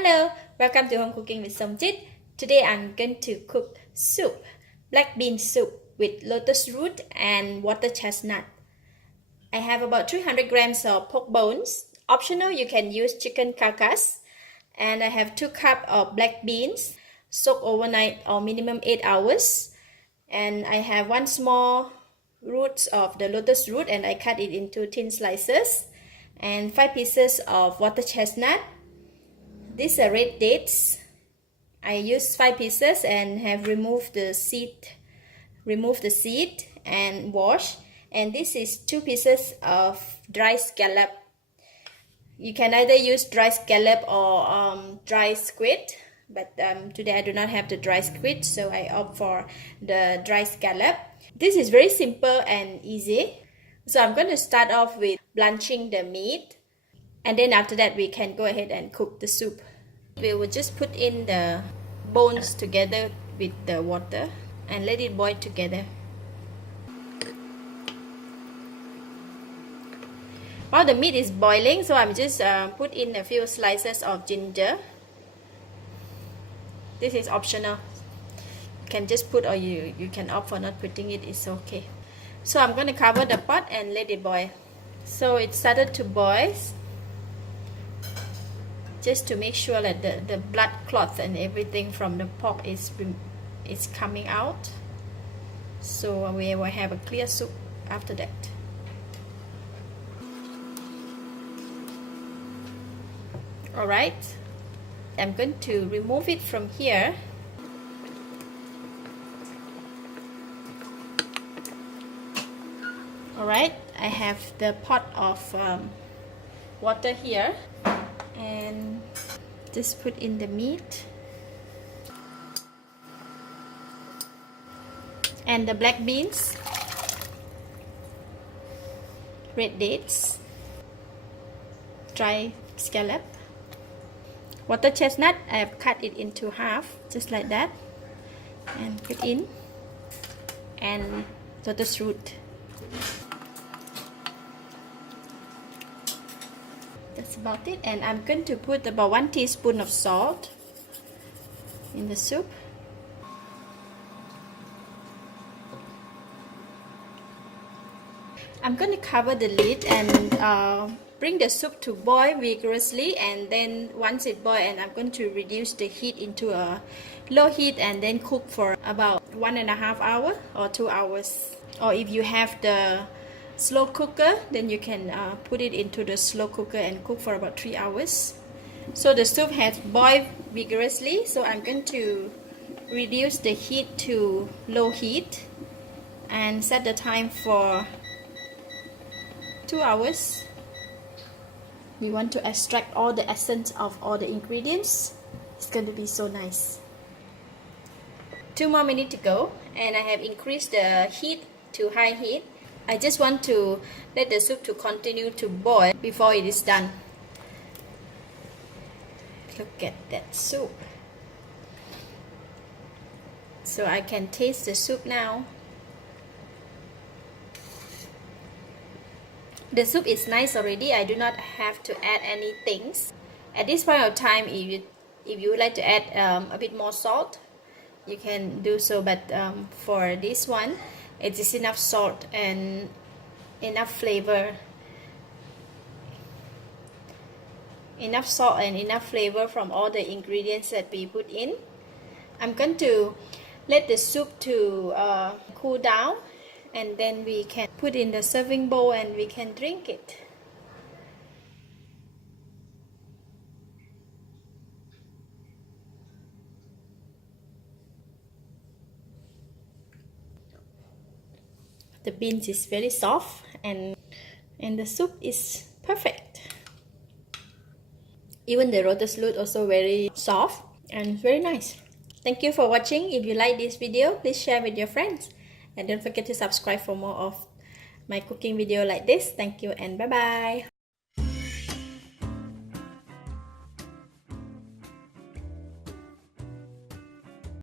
Hello, welcome to Home Cooking with Somjit. Today I'm going to cook soup, black bean soup with lotus root and water chestnut. I have about 300 grams of pork bones. Optional, you can use chicken carcass. And I have 2 cups of black beans, soaked overnight or minimum 8 hours. And I have 1 small roots of the lotus root and I cut it into thin slices. And 5 pieces of water chestnut. These are red dates. I used 5 pieces and have removed the seed and washed. And this is 2 pieces of dry scallop. You can either use dry scallop or dry squid, but today I do not have the dry squid, so I opt for the dry scallop. This is very simple and easy. So I'm going to start off with blanching the meat, and then after that we can go ahead and cook the soup. We will just put in the bones together with the water and let it boil together. While the meat is boiling, so I'm just put in a few slices of ginger. This is optional. You can just put, or you can opt for not putting it, it's okay. So I'm going to cover the pot and let it boil. So it started to boil. Just to make sure that the blood clots and everything from the pork is coming out. So we will have a clear soup after that. Alright, I'm going to remove it from here. Alright, I have the pot of water here and just put in the meat and the black beans, red dates, dry scallop, water chestnut. I have cut it into half just like that and put in, and lotus root. That's about it. And I'm going to put about 1 teaspoon of salt in the soup. I'm going to cover the lid and bring the soup to boil vigorously, and then once it boils, and I'm going to reduce the heat into a low heat and then cook for about 1.5 hours or 2 hours. Or if you have the slow cooker, then you can put it into the slow cooker and cook for about 3 hours. So the soup has boiled vigorously, so I'm going to reduce the heat to low heat and set the time for 2 hours. We want to extract all the essence of all the ingredients. It's going to be so nice. 2 more minutes to go, and I have increased the heat to high heat. I just want to let the soup to continue to boil before it is done. Look at that soup. So I can taste the soup now. The soup is nice already. I do not have to add any things. At this point of time, if you would like to add a bit more salt, you can do so, but for this one, it is enough salt and enough flavor. Enough salt and enough flavor from all the ingredients that we put in. I'm going to let the soup to cool down, and then we can put in the serving bowl and we can drink it. The beans is very soft and the soup is perfect. Even the lotus root also very soft and very nice. Thank you for watching. If you like this video, please share with your friends. And don't forget to subscribe for more of my cooking video like this. Thank you and bye bye.